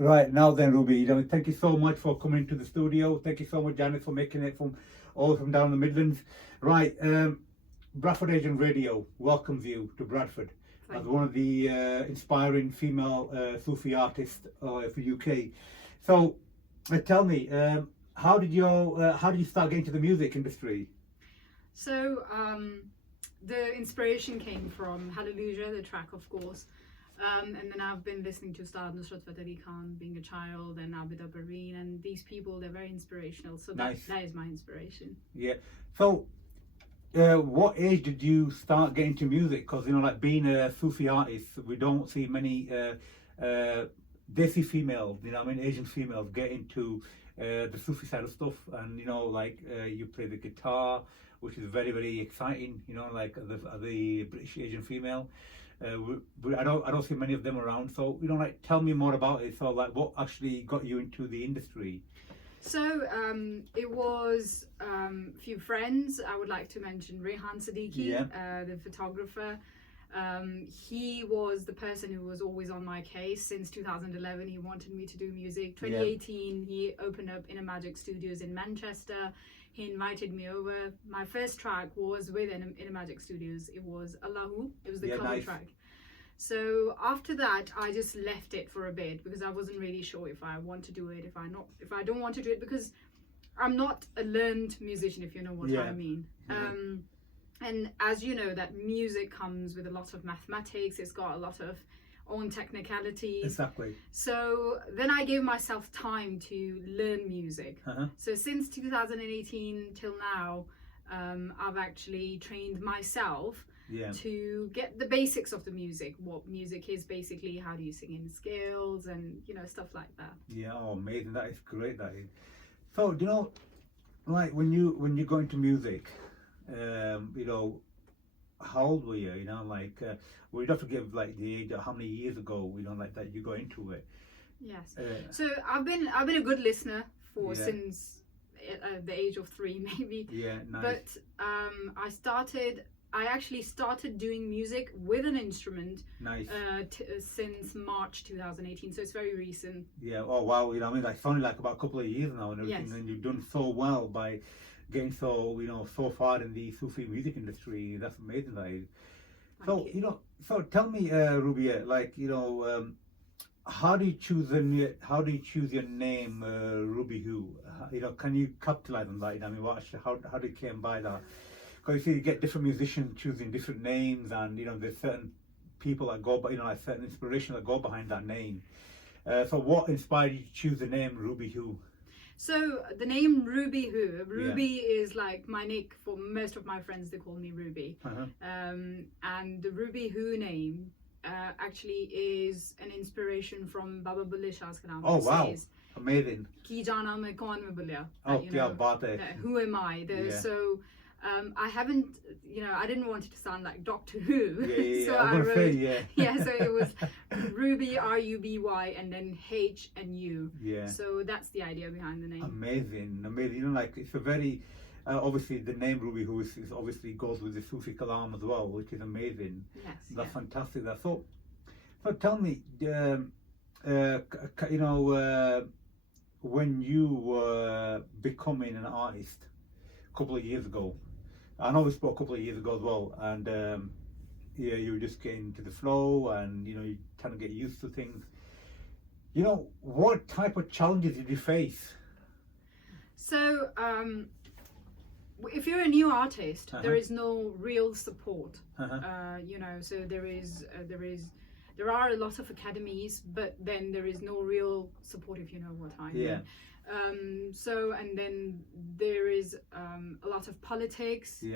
Right, now then, Ruby, thank you so much for coming to the studio. Thank you so much, Janice, for making it from all from down the Midlands. Right, Bradford Asian Radio welcomes you to Bradford as one of the inspiring female Sufi artists for UK. So, tell me, how did you start getting to the music industry? So the inspiration came from Hallelujah, the track, of course. And then I've been listening to Ustad Nusrat Fateh Ali Khan being a child, and Abida Bareen, and these people, they're very inspirational. So Nice. that is my inspiration. Yeah. So, what age did you start getting into music? Because like being a Sufi artist, we don't see many Desi females, Asian females get into the Sufi side of stuff, and you play the guitar, which is very very exciting. Like the British Asian female. I don't see many of them around. So tell me more about it. So what actually got you into the industry? So it was a few friends. I would like to mention Rehan Siddiqui, the photographer. He was the person who was always on my case since 2011. He wanted me to do music. 2018, he opened up Inner Magic Studios in Manchester. He invited me over. My first track was with Inner Magic Studios. It was Allahu. It was the cover track. So after that, I just left it for a bit because I wasn't really sure if I want to do it, if I don't want to do it, because I'm not a learned musician, if you know what I mean. And as you know, that music comes with a lot of mathematics. It's got a lot of own technicalities. Exactly. So then I gave myself time to learn music. So since 2018 till now, I've actually trained myself to get the basics of the music, what music is basically, how do you sing in scales, and stuff like that. Yeah, amazing. That is great. That is. So like when you go into music, how old were you? We'd have to give like the age, how many years ago, like that you got into it. Yes. So I've been a good listener since the age of 3, maybe. Yeah, nice. But I actually started doing music with an instrument. Nice. Since March 2018, so it's very recent. Yeah. Oh wow. It's only like about a couple of years now and everything, and you've done so well by getting so far in the Sufi music industry. That's amazing. That is. So tell me, Ruby, how do you choose your name, Ruby Who? Can you capitalize on that? How do you came by that? Because you get different musicians choosing different names, and there's certain people that go, like certain inspiration that go behind that name. So what inspired you to choose the name Ruby Who? So the name Ruby Who, Ruby is like my nick for most of my friends. They call me Ruby. And the Ruby Who name actually is an inspiration from Baba Bulle Shah's Kalam. Oh wow, amazing. Ki jana mein kaun mein bulya. Kya baat hai. Who am I? So I haven't, I didn't want it to sound like Doctor Who. So I wrote, so it was Ruby, R-U-B-Y, and then H and U. So that's the idea behind the name. Amazing. It's a very, obviously the name Ruby Who is obviously goes with the Sufi Kalam as well, which is amazing. Yes. That's fantastic. So tell me, when you were becoming an artist a couple of years ago, I know we spoke a couple of years ago as well, and you were just getting to the flow, and you kind of get used to things. What type of challenges did you face? So if you're a new artist, there is no real support. So there are a lot of academies, but then there is no real support, if you know what I mean. And then there is a lot of politics in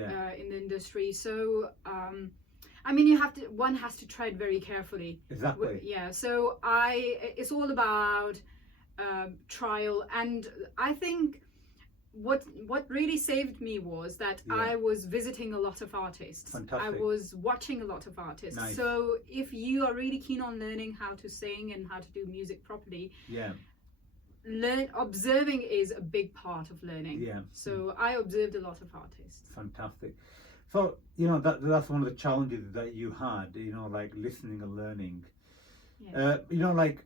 the industry. So one has to tread very carefully. Exactly. So it's all about trial, and I think what really saved me was that I was visiting a lot of artists. Fantastic. I was watching a lot of artists. Nice. So if you are really keen on learning how to sing and how to do music properly, observing is a big part of learning. So I observed a lot of artists. Fantastic. So that's one of the challenges that you had, like listening and learning. You know, like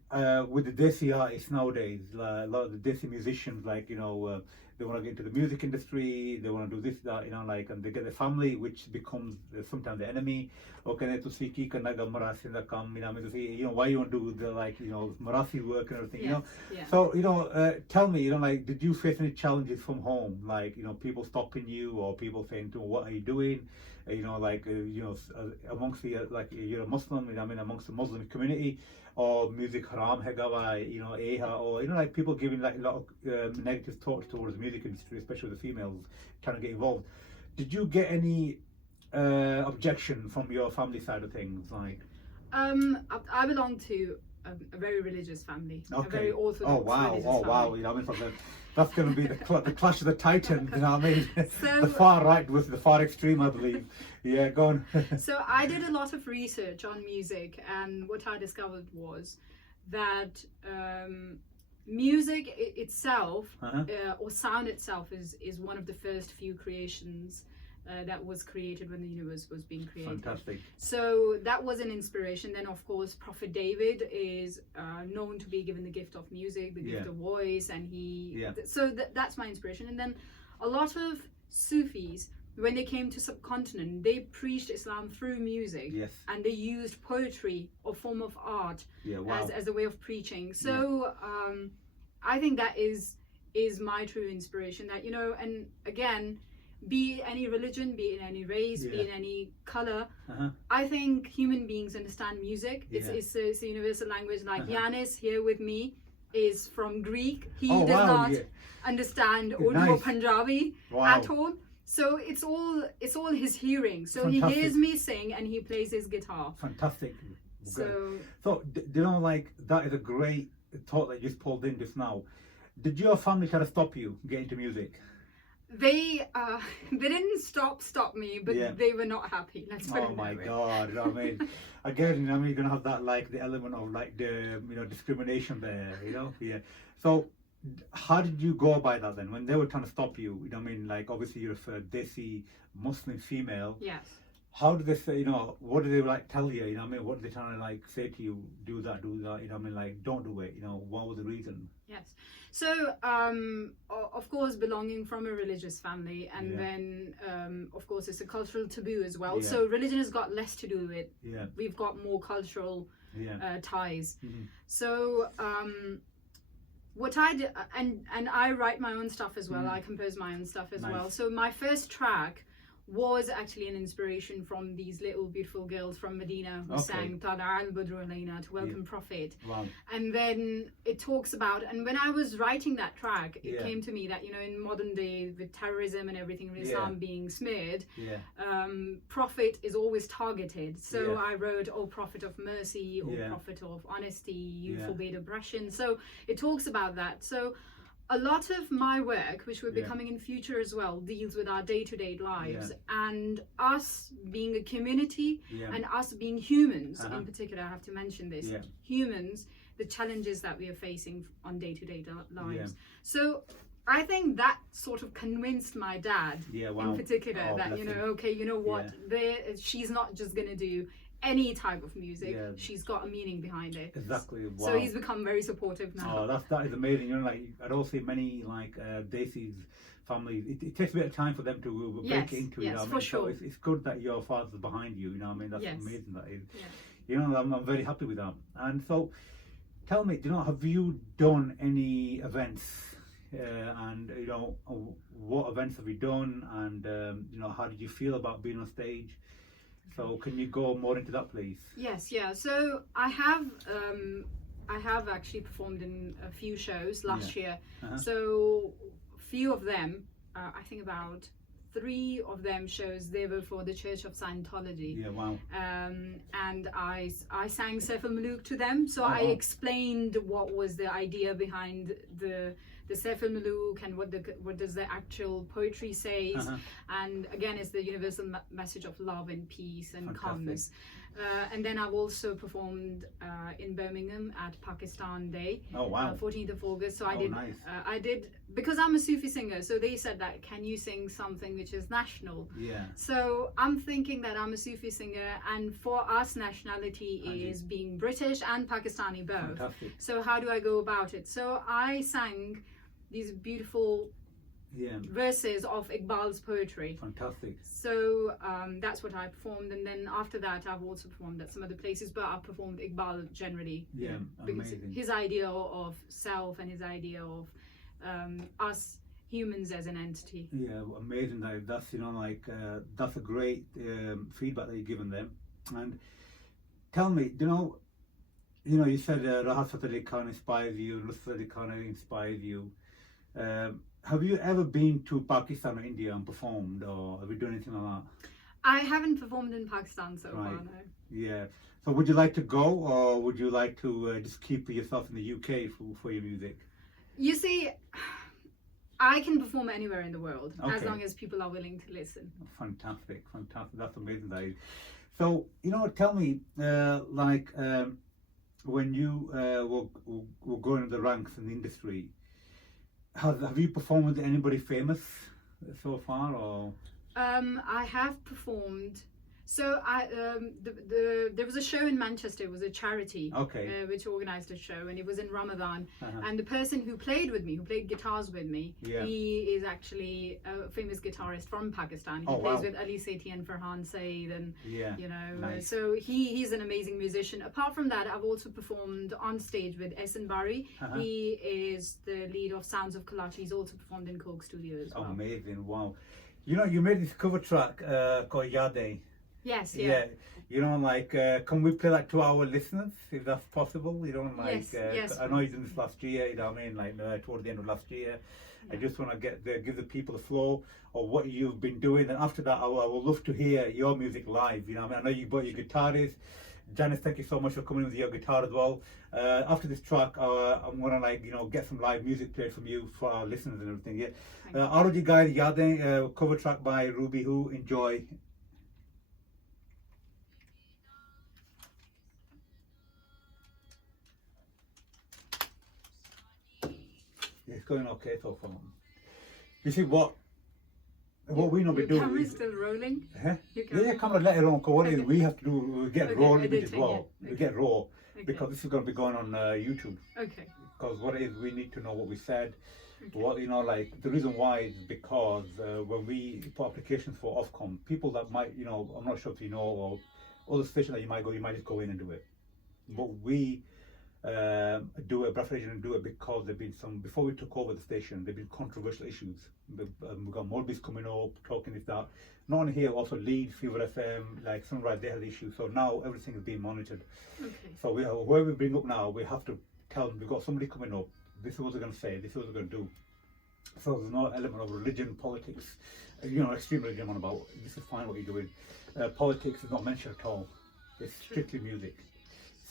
with the Desi artists nowadays, a lot of the Desi musicians, like, you know, they want to get into the music industry, they want to do this, that, you know, like, and they get the family, which becomes sometimes the enemy. Okay, to see ki karna ga Marathi da kam, you know, I mean, to see, you know, why you want to do the, like, you know, Marathi work and everything, you know. So, you know, tell me, you know, like, did you face any challenges from home, like, you know, people stopping you or people saying, what are you doing? You know, like, you know, amongst the, like, you're a Muslim, you know, I mean, amongst the Muslim community, or music haram hai gawa, you know, or, you know, like, people giving, like, a lot of negative thoughts towards the music industry, especially the females trying to get involved. Did you get any objection from your family side of things, like? I belong to a very religious family, a very orthodox religious family. Wow, you know, I mean, that's going to be the clash of the titans, you know what I mean? So, the far right with the far extreme, I believe. Yeah, go on. So I did a lot of research on music, and what I discovered was that music itself, or sound itself, is one of the first few creations that was created when the universe was being created. Fantastic. So that was an inspiration. Then, of course, Prophet David is known to be given the gift of music, the gift of voice, and so that's my inspiration. And then a lot of Sufis, when they came to subcontinent, they preached Islam through music, and they used poetry or form of art as a way of preaching. So I think that is my true inspiration. That, you know, and again, be it any religion, be it in any race, be it in any color, I think human beings understand music. It's a universal language. Like Yanis here with me is from Greek. He does not understand Urdu or Punjabi at all. So it's all his hearing. So he hears me sing and he plays his guitar. Fantastic. So you know, like, that is a great thought that you just pulled in just now. Did your family try to stop you getting into music? They didn't stop me, but they were not happy. Let's put it that way. Oh my God! I mean, again, you know, you're gonna have that, like, the element of, like, the, you know, discrimination there, you know. So, how did you go by that then when they were trying to stop you? You know, I mean, like, obviously you're a Desi Muslim female. Yes. How did they say? You know, what did they, like, tell you? You know, I mean, what did they trying to, like, say to you? Do that. You know, I mean, like, don't do it. You know, what was the reason? Yes. So, of course, belonging from a religious family, and then, of course, it's a cultural taboo as well. So religion has got less to do with it. We've got more cultural ties. So, what I did, and I write my own stuff as well. I compose my own stuff as well. So my first track was actually an inspiration from these little beautiful girls from Medina who sang Tala al-Badru alayna, to welcome Prophet. And then it talks about, and when I was writing that track, it came to me that, you know, in modern day with terrorism and everything, with Islam being smeared, Prophet is always targeted. So I wrote, "Oh, Prophet of mercy," or "Prophet of honesty, you forbade oppression." So it talks about that. So a lot of my work, which will be coming in future as well, deals with our day-to-day lives and us being a community and us being humans in particular. I have to mention this. Humans, the challenges that we are facing on day-to-day lives. So I think that sort of convinced my dad in particular that, you know, okay, you know what, she's not just going to do any type of music, she's got a meaning behind it. Exactly. Wow. So he's become very supportive now. Oh, that is amazing. You know, like, I don't see many, like, Desi's families. It takes a bit of time for them to break into it. You know what I mean? Sure. So it's good that your father's behind you. You know what I mean? That's amazing. That is. You know, I'm very happy with that. And so, tell me, you know, have you done any events? And, you know, what events have you done? And you know, how did you feel about being on stage? So can you go more into that, please? Yes, so I have actually performed in a few shows last year. So few of them, I think about 3 of them shows, they were for the Church of Scientology. And I sang Saif al-Muluk to them. So I explained what was the idea behind the Saif al-Muluk and what does the actual poetry say, and again, it's the universal message of love and peace and calmness. And then I've also performed in Birmingham at Pakistan Day. Oh wow. 14th of August. So Nice. I did, because I'm a Sufi singer, so they said that, can you sing something which is national? Yeah. So I'm thinking that I'm a Sufi singer, and for us nationality is being British and Pakistani both. Fantastic. So how do I go about it? So I sang these beautiful verses of Iqbal's poetry. Fantastic. So that's what I performed, and then after that I've also performed at some other places, but I've performed Iqbal generally. Yeah, because amazing. his idea of self and his idea of us humans as an entity. Yeah, amazing. That's that's a great feedback that you've given them. And tell me, you said Rahat Fateh Ali Khan inspires you, Nusrat Ali Khan inspires you. Have you ever been to Pakistan or India and performed, or have you done anything like that? I haven't performed in Pakistan so far, no. Yeah. So would you like to go, or would you like to just keep yourself in the UK for your music? You see, I can perform anywhere in the world, as Okay. long as people are willing to listen. Fantastic. That's amazing. That is. So, tell me, when you were going in the ranks in the industry, have you performed with anybody famous so far, or? I have performed. So there was a show in Manchester. It was a charity, which organised a show, and it was in Ramadan. And the person who played with me, who played guitars with me, he is actually a famous guitarist from Pakistan. He plays with Ali Sethi and Farhan Saeed, and Nice. so he's an amazing musician. Apart from that, I've also performed on stage with Ehsan Bari. He is the lead of Sounds of Karachi. He's also performed in Coke Studio as well. Amazing! Wow. You made this cover track called Yadein. Yes, yeah. Can we play that to our listeners, if that's possible? Yes, I know you did this last year, toward the end of last year. I just want to give the people the flow of what you've been doing, and after that I will love to hear your music live. I know you brought your guitarist. Janice, thank you so much for coming with your guitar as well. After this track, I'm gonna get some live music played from you for our listeners and everything. Yeah. Already guys, Yadein, cover track by Ruby Who. Enjoy. It's going okay so far. You see what we normally do. Your camera's still rolling? Camera let it on, because what it is, we have to do, we get raw image as well. Yeah. We get raw, because this is going to be going on YouTube. Okay. Because what it is, we need to know what we said. The reason why is because when we put applications for Ofcom, people that might, I'm not sure if you know, or other stations that you might just go in and do it. But we do it, Bradford Asian do it because there've been before we took over the station, there've been controversial issues. We've got Morbius coming up, talking this, that. Not only here, also Leeds, Fever FM, like Sunrise, they had issues. So now everything is being monitored. Okay. So whoever we bring up now, we have to tell them, we've got somebody coming up, this is what they're going to say, this is what they're going to do. So there's no element of religion, politics, extreme religion on about, this is fine what you're doing. Politics is not mentioned at all. It's strictly music.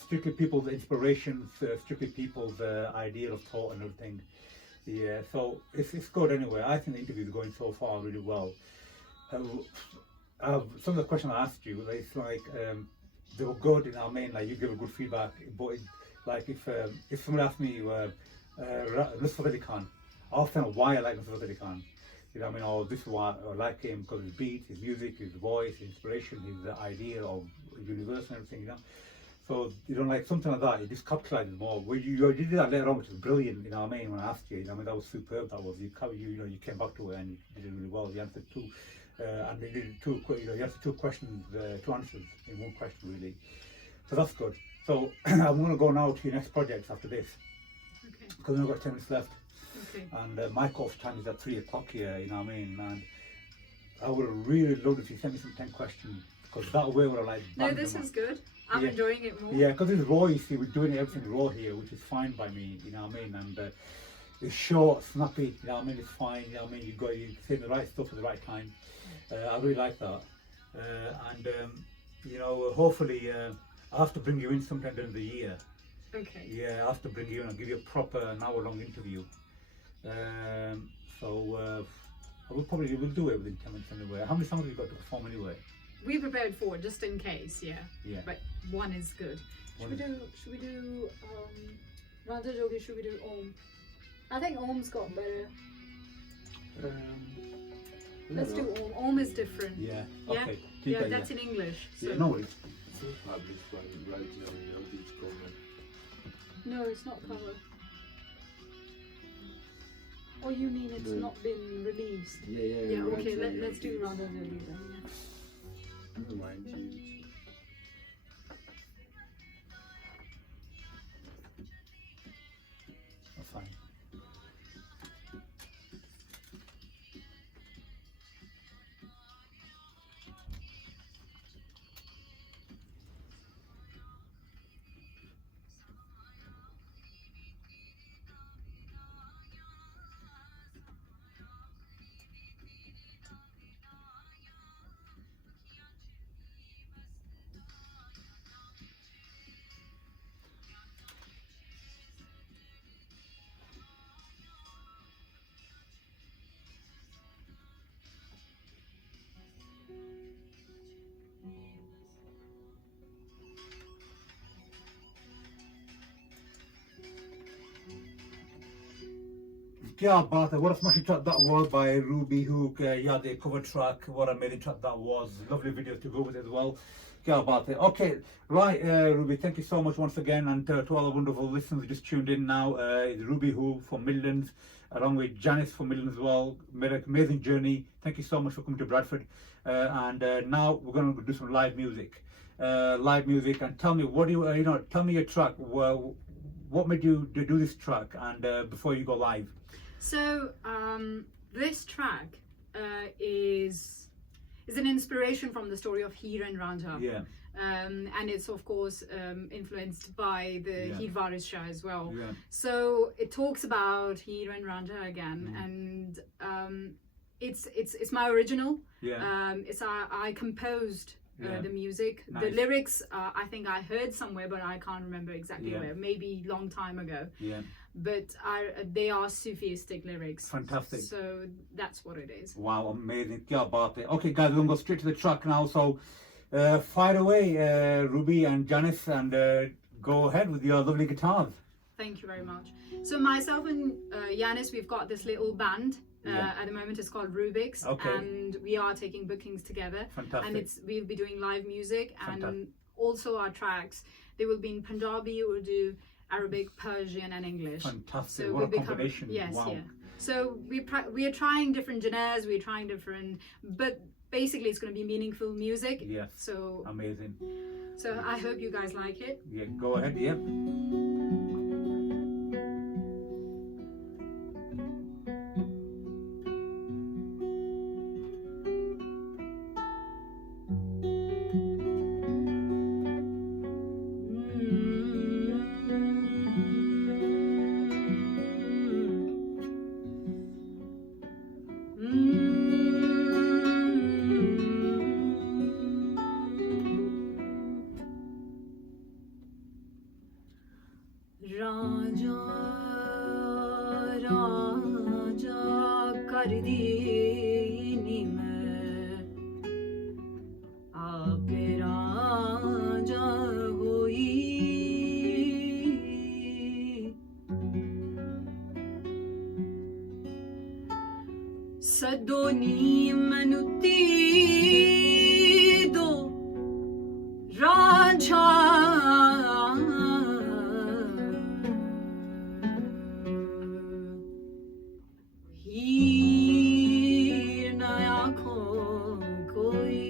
Strictly people's inspirations, strictly people's idea of thought and everything. Yeah, so it's good anyway. I think the interview is going so far really well. Some of the questions I asked you, it's they were good, you give a good feedback. But if someone asked me, Nusrat Ali Khan, I'll tell them why I like Nusrat Ali Khan. Or this is why I like him, because his beat, his music, his voice, his inspiration, his idea of universe and everything, So, something like that, it just capitalizes more. You did that later on, which is brilliant, when I asked you, that was superb, that was. You came back to it and you did it really well. You answered two, and you did you answered two questions, two answers in one question, really. So that's good. So, I'm going to go now to your next project after this. Okay. Because we've got 10 minutes left. Okay. And my cut-off time is at 3 o'clock here, And I would have really loved if you sent me some 10 questions, because that way would have No, this is good. I'm enjoying it more. Yeah, because it's raw, you see, we're doing everything raw here, which is fine by me, And it's short, snappy, it's fine, you saying the right stuff at the right time. I really like that. Hopefully, I have to bring you in sometime during the year. Okay. Yeah, I have to bring you in and give you a proper an hour-long interview. Okay. We'll do it within 10 minutes anyway. How many songs have you got to perform anyway? we prepared 4 just in case, yeah. Yeah. But 1 is good. Should we do Ranja Jogi, should we do Om? I think Om's got better. Let's do Om. Om is different. Yeah. Yeah? Okay. Yeah, that's in English. So. Yeah, no worries. No, it's not cover. Oh, you mean it's not been released? Yeah, okay, let's do Ranja Jogi then. Never mind, That's fine. Yeah, but what a smashing track that was by Ruby Hook. Yeah, the cover track. What an amazing track that was. Lovely video to go with it as well. Yeah, about it. Okay, right, Ruby. Thank you so much once again, and to all the wonderful listeners who just tuned in now. It's Ruby Hook from Midlands, along with Janice from Midlands as well. Made an amazing journey. Thank you so much for coming to Bradford. And now we're going to do some live music. And tell me, what do you tell me your track. What made you do this track, and before you go live? So this track is an inspiration from the story of Heer and Ranja. Yeah. And it's of course influenced by the Heer Varis Shah as well. Yeah. So it talks about Heer and Ranja again, and it's my original. Yeah. I composed the music. Nice. The lyrics I think I heard somewhere, but I can't remember exactly where. Maybe long time ago. Yeah. But they are Sufistic lyrics. Fantastic. So that's what it is. Wow, amazing. Yeah, about it. Okay, guys, we're going to go straight to the track now. So fire away, Ruby and Janice, and go ahead with your lovely guitars. Thank you very much. So myself and Yanis, we've got this little band. At the moment it's called Rubik's. Okay. And we are taking bookings together. Fantastic. And we'll be doing live music. Fantastic. And also our tracks, they will be in Punjabi, Urdu, Arabic, Persian and English. Fantastic. So What a combination. Yes, wow. yeah. So we are trying different genres, we're trying different, but basically it's going to be meaningful music. Yes. So amazing. So I hope you guys like it. Yeah, go ahead. Yeah. Sadoni manuti do Raja Heer na aankhon koi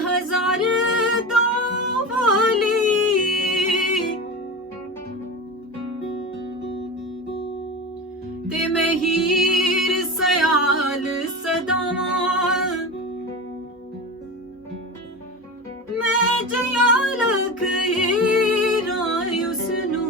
हजार दांव वाली ते मैं हीर सयाल सदावां मैं जया लख हीरा उसनू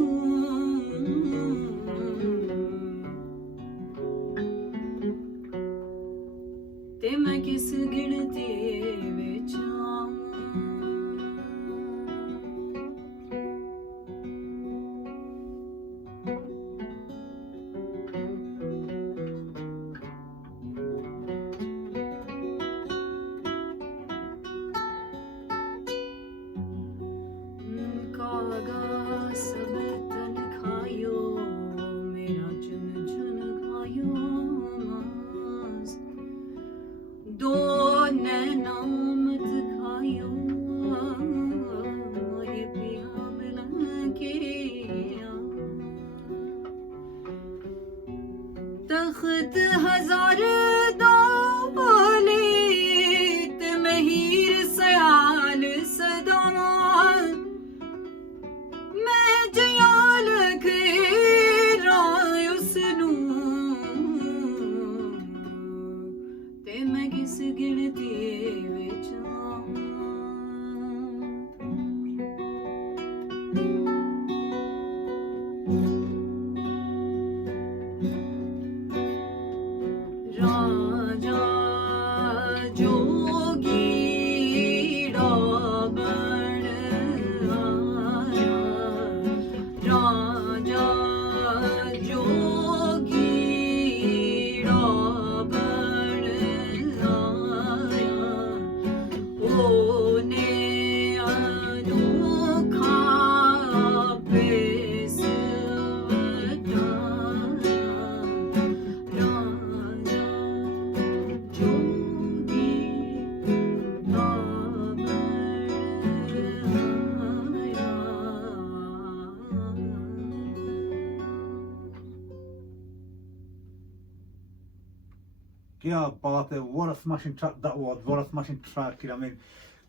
नामत खायो ये पिया मिलन के तख्त हजार दोले तमहीर सयाल सदामा मैं जयाल के रायुसनू ते मैं किस गिनती विच राजा जोगी रावण आया राजा जोगी रावण आया ओने अनोखा पेश बताया राजा जोगी Ravan Yeah, but what a smashing track that was. What a smashing track. You know what I mean?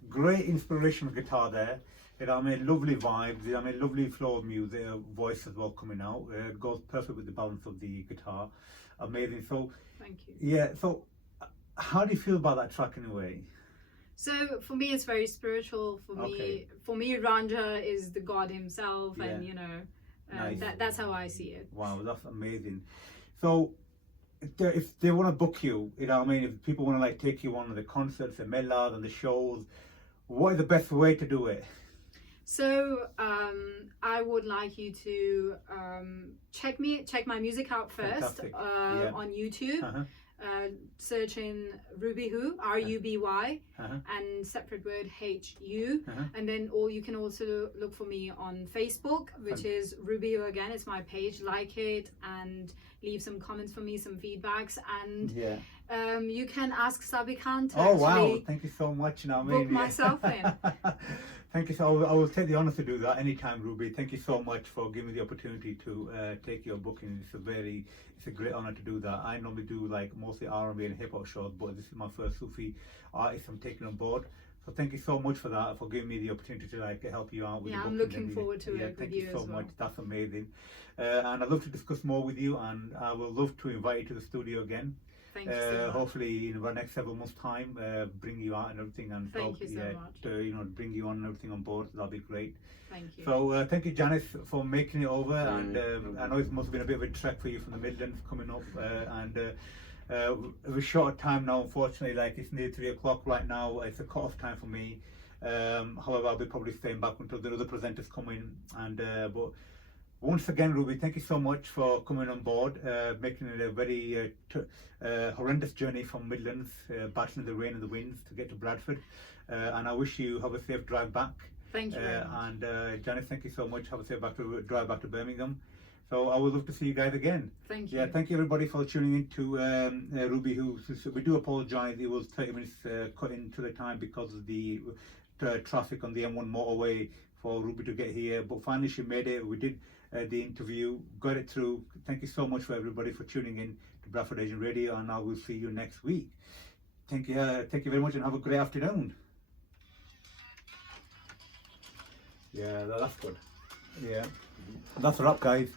Great inspirational guitar there. You know what I mean? Lovely vibes. You know what I mean? Lovely flow of music, voice as well coming out. It goes perfect with the balance of the guitar. Amazing. So, Thank you. yeah. So, how do you feel about that track in a way? So for me, it's very spiritual. Okay. For me, Ranja is the God himself, and Yeah. you know, Nice. that's how I see it. Wow, that's amazing. So, if they want to book you, you know what I mean? If people want to like take you on the concerts, the mellas and the shows, what is the best way to do it? So I would like you to check my music out first Fantastic. Yeah. on YouTube. Uh-huh. Search in Ruby Who, RUBY, Uh-huh. and separate word HU. Uh-huh. And then you can also look for me on Facebook, which is Ruby Who again. It's my page. Like it and leave some comments for me, some feedbacks, and Yeah. you can ask Saby Khan to Oh wow! actually Thank you so much. You know what I book mean? Yeah. myself in. Thank you. So I will take the honor to do that anytime, Ruby. Thank you so much for giving me the opportunity to take your booking. It's a great honor to do that. I normally do like mostly R&B and hip hop shows, but this is my first Sufi artist I'm taking on board. So thank you so much for that, for giving me the opportunity to like help you out with Yeah, the I'm booking. looking And forward to yeah, it thank with you you so as well. much. That's amazing. And I'd love to discuss more with you, and I will love to invite you to the studio again. Thank you so much. Hopefully in the next several months' time, bring you out and everything, and Thank you so much. to, bring you on and everything on board. That'll be great. Thank you. So thank you, Janice, for making it over. And no I know it must have been a bit of a trek for you from the Midlands coming up, and we're short of time now. Unfortunately, like it's near 3 o'clock right now. It's a cut-off time for me. However, I'll be probably staying back until the other presenters come in. And but once again, Ruby, thank you so much for coming on board, making it a very horrendous journey from Midlands, battling the rain and the winds to get to Bradford. And I wish you have a safe drive back. Thank you very much. And Janice, thank you so much. Have a safe drive back to Birmingham. So I would love to see you guys again. Thank you. Yeah, thank you everybody for tuning in to Ruby Who. We do apologise. It was 30 minutes cut into the time because of the traffic on the M1 motorway for Ruby to get here. But finally she made it. We did the interview, got it through. Thank you so much for everybody for tuning in to Bradford Asian Radio, and I will see you next week. Thank you very much, and have a great afternoon. Yeah, that's good. Yeah, that's a wrap, guys.